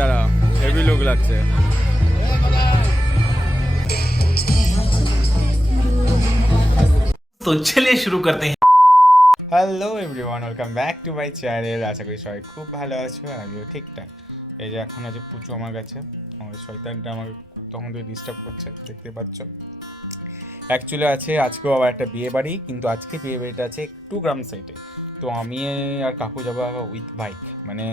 দাঁড়া, heavy look লাগছে। तो चलिए शुरू करते हैं। Hello everyone, welcome back to my channel. আশা করি সবাই খুব ভালো আছো, আমিও ঠিকঠাক। এই যে এখন আছে পুচু আমার কাছে, আমার শয়তানটা আমাকে তখন থেকে ডিস্টার্ব করছে, দেখতে পাচ্ছ। অ্যাকচুয়ালি আছে আজকেও আবার একটা বিয়ে বাড়ি, কিন্তু আজকে বিয়ে বাড়িটা আছে একটু গ্রাম সাইডে। তো আমি আর কাকু যাবো আবার উইথ বাইক। মানে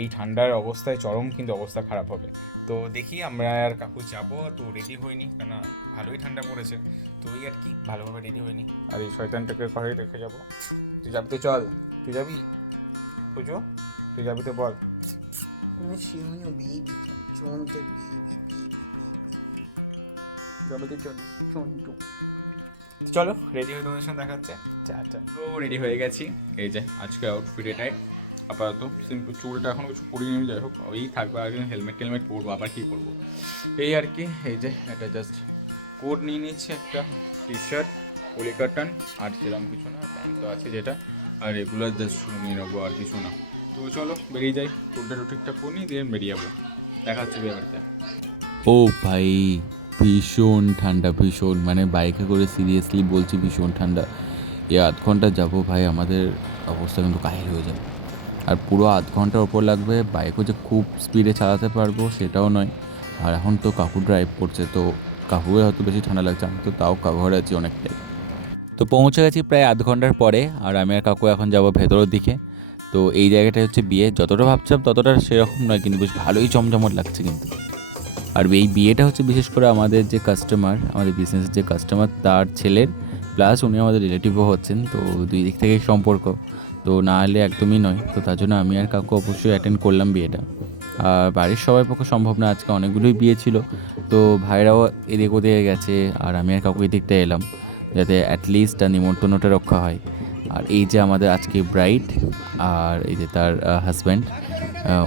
এই ঠান্ডার অবস্থায় চরম কিন্তু অবস্থা খারাপ হবে। তো দেখি আমরা আর কাকু যাবো, তো রেডি হইনি, কেন ভালোই ঠান্ডা পড়েছে। তো এই আর কি, ভালোভাবে রেডি হয়নি। আর এই শয়তানটাকে ঘরে রেখে যাবো। তুই যাবি তো চল, তুই যাবি পুজো, তুই যাবি তো বল। যাবে তো চল, চলো রেডি হয়ে তোমাদের সঙ্গে দেখাচ্ছে। আচ্ছা তো রেডি হয়ে গেছি। এই যে আজকে আউটফিট এটাই আপাতত, সিম্পল। চুলটা এখন কিছু পরিয়ে নিয়ে যাই হোক, ওই থাকবে। আর হেলমেট টেলমেট পরবো, আবার কী করবো এই আর কি। এই যে এটা জাস্ট কোট নিয়ে নিচ্ছি, একটা টি শার্ট, পলি কাটান, আর সেরকম কিছু না, প্যান্ট তো আছে যেটা, আর রেগুলার জাস্ট নিয়ে নেবো, আর কিছু না। তো চলো বেরিয়ে যাই, কোটটা ঠিকঠাক করে নিই, দিয়ে বেরিয়ে যাবো। দেখা হচ্ছে বিয়ে বাড়িতে। ও ভাই, ভীষণ ঠান্ডা, ভীষণ, মানে বাইকে করে সিরিয়াসলি বলছি ভীষণ ঠান্ডা। এই আধ ঘন্টা যাবো ভাই, আমাদের অবস্থা কিন্তু কাহিল হয়ে যাবে। আর পুরো আধ ঘন্টার ওপর লাগবে। বাইকও যে খুব স্পিডে চালাতে পারবো সেটাও নয়। আর এখন তো কাকু ড্রাইভ করছে, তো কাকুকে হয়তো বেশি ঠান্ডা লাগছে, আমি তো তাও ঘরে আছি অনেকটাই। তো পৌঁছে গেছি প্রায় আধ ঘন্টার পরে, আর আমি আর কাকু এখন যাবো ভেতরের দিকে। তো এই জায়গাটা হচ্ছে বিয়ে, যতটা ভাবছিলাম ততটা সেরকম নয়, কিন্তু বেশ ভালোই জমজমট লাগছে কিন্তু। আর এই বিয়েটা হচ্ছে বিশেষ করে আমাদের যে কাস্টমার, আমাদের বিজনেসের যে কাস্টমার, তার ছেলের, প্লাস উনি আমাদের রিলেটিভও হচ্ছেন। তো দুই দিক থেকেই সম্পর্ক, তো না হলে একদমই নয়। তো তার জন্য আমি আর কাকু অবশ্যই অ্যাটেন্ড করলাম বিয়েটা। আর বাড়ির সবার পক্ষে সম্ভব না, আজকে অনেকগুলোই বিয়ে ছিল। তো ভাইরাও এদিক ওদিকে গেছে, আর আমি আর কাকু এদিকটা এলাম, যাতে অ্যাটলিস্ট নিমন্ত্রণটা রক্ষা হয়। আর এই যে আমাদের আজকে ব্রাইড, আর এই যে তার হাজব্যান্ড,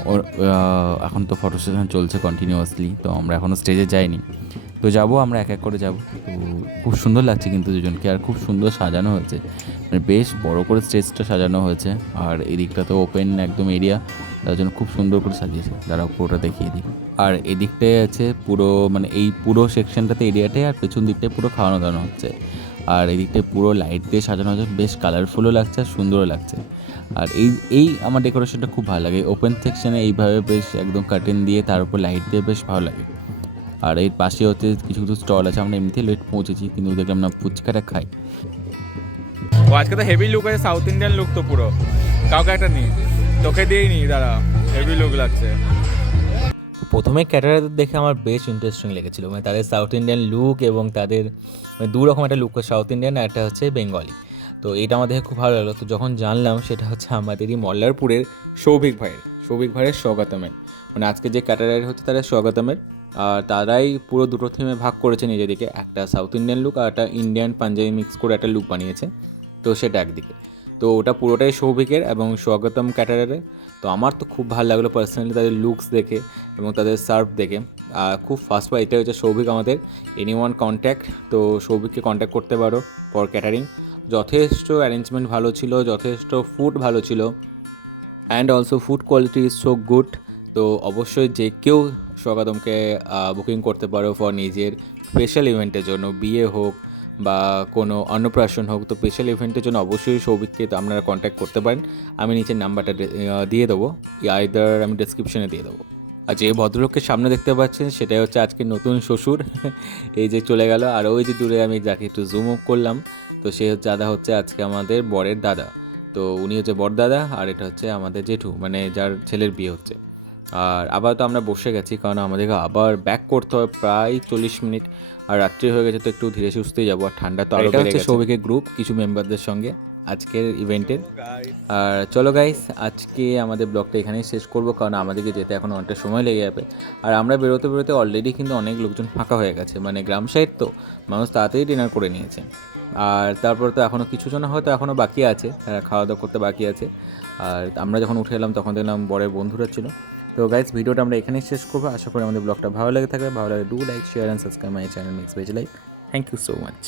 ওর এখন তো ফটো সেশন চলছে কন্টিনিউয়াসলি, তো আমরা এখনও স্টেজে যাইনি। তো যাবো, আমরা এক এক করে যাবো। তো খুব সুন্দর লাগছে কিন্তু দুজনকে, আর খুব সুন্দর সাজানো হয়েছে, মানে বেশ বড় করে স্টেজটা সাজানো হয়েছে। আর এদিকটা তো ওপেন একদম এরিয়া, তার জন্য খুব সুন্দর করে সাজিয়েছে। দাঁড়াও পুরোটা দেখিয়ে দিই। আর এদিকটায় আছে পুরো, মানে এই পুরো সেকশনটাতে এরিয়াটাই, আর পেছন দিকটায় পুরো খাওয়ানো দাওয়ানো হচ্ছে। আর এদিকটায় পুরো লাইট দিয়ে সাজানো হয়েছে, বেশ কালারফুলও লাগছে আর সুন্দরও লাগছে। আর এই এই আমার ডেকোরেশনটা খুব ভালো লাগে, ওপেন সেকশনে এইভাবে বেশ একদম কার্টেন দিয়ে তার উপর লাইট দিয়ে বেশ ভালো লাগে। আর এর পাশে হচ্ছে কিছু কিছু স্টল আছে, আমরা এমনিতেই লেট পৌঁছেছি, কিন্তু দেখলাম না ফুচকাটা খাই। ও আজকে তো হেভি লুক আছে, সাউথ ইন্ডিয়ান লুক তো পুরো। কাউকে একটা নি, তোকে দিয়েই নি, দাঁড়া, হেভি লুক লাগছে। প্রথমে ক্যাটারারদের দেখে আমার বেশ ইন্টারেস্টিং লেগেছিলো, মানে তাদের সাউথ ইন্ডিয়ান লুক, এবং তাদের মানে দু রকম একটা লুক, সাউথ ইন্ডিয়ান আর একটা হচ্ছে বেঙ্গলি। তো এটা আমার দেখে খুব ভালো লাগলো। তো যখন জানলাম সেটা হচ্ছে আমাদেরই মল্লারপুরের সৌভিক ভাইয়ের স্বাগতমের, মানে আজকে যে ক্যাটারার হচ্ছে তাদের স্বাগতমের। আর তারাই পুরো দুটো থিমে ভাগ করেছে নিজেদিকে, একটা সাউথ ইন্ডিয়ান লুক আর একটা ইন্ডিয়ান পাঞ্জাবি মিক্স করে একটা লুক বানিয়েছে। তো সেটা একদিকে, তো ওটা পুরোটাই সৌভিকের এবং স্বাগতম ক্যাটারারের। তো আমার তো খুব ভালো লাগলো পার্সোনালি তাদের লুকস দেখে এবং তাদের সার্ভ দেখে। খুব ফার্স্ট পাই, এটা হচ্ছে সৌভিক আমাদের এনিওয়ান কন্ট্যাক্ট। তো সৌভিককে কন্ট্যাক্ট করতে পারো ফর ক্যাটারিং। যথেষ্ট অ্যারেঞ্জমেন্ট ভালো ছিল, যথেষ্ট ফুড ভালো ছিল, and also food quality is so good. তো অবশ্যই যে কেউ স্বাগতমকে বুকিং করতে পারো ফর নিজের স্পেশাল ইভেন্টের জন্য, বিয়ে হোক বা কোনো অন্নপ্রাশন হোক। তো স্পেশাল ইভেন্টের জন্য অবশ্যই সৌভিককে তো আপনারা কন্ট্যাক্ট করতে পারেন। আমি নিচের নাম্বারটা দিয়ে দেবো, আইদার আমি ডিসক্রিপশনে দিয়ে দেবো। আর যে ভদ্রলোককে সামনে দেখতে পাচ্ছেন সেটাই হচ্ছে আজকে নতুন শ্বশুর। এই যে চলে গেল, আর ওই যে দূরে আমি যাকে একটু জুম আপ করলাম, তো সে হচ্ছে দাদা, হচ্ছে আজকে আমাদের বরের দাদা। তো উনি হচ্ছে বড়দাদা, আর এটা হচ্ছে আমাদের জেঠু, মানে যার ছেলের বিয়ে হচ্ছে। আর আবার তো আমরা বসে গেছি, কারণ আমাদেরকে আবার ব্যাক করতে হবে প্রায় 40 মিনিট। আর রাত্রি হয়ে গেছে, তো একটু ধীরে সুস্থেই যাবো, আর ঠান্ডা তো আরও বেড়ে গেছে। সৌভিকের গ্রুপ কিছু মেম্বারদের সঙ্গে আজকের ইভেন্টের। আর চলো গাইস, আজকে আমাদের ব্লগটা এখানেই শেষ করবো, কারণ আমাদেরকে যেতে এখন অনেকটা সময় লেগে যাবে। আর আমরা বেরোতে বেরোতে অলরেডি কিন্তু অনেক লোকজন ফাঁকা হয়ে গেছে, মানে গ্রাম সাইড তো মানুষ তাড়াতাড়ি ডিনার করে নিয়েছে। আর তারপর তো এখনও কিছুজন হয়তো এখনও বাকি আছে, তারা খাওয়া দাওয়া করতে বাকি আছে। আর আমরা যখন উঠে এলাম তখন দেখলাম বরের বন্ধুরা ছিল। তো গাইস, ভিডিওটা আমরা এখানেই শেষ করবো। আশা করি আমাদের ব্লগটা ভালো লেগে থাকবে। ভালো লাগে do like, share and subscribe my channel mix veg life. Thank you so much.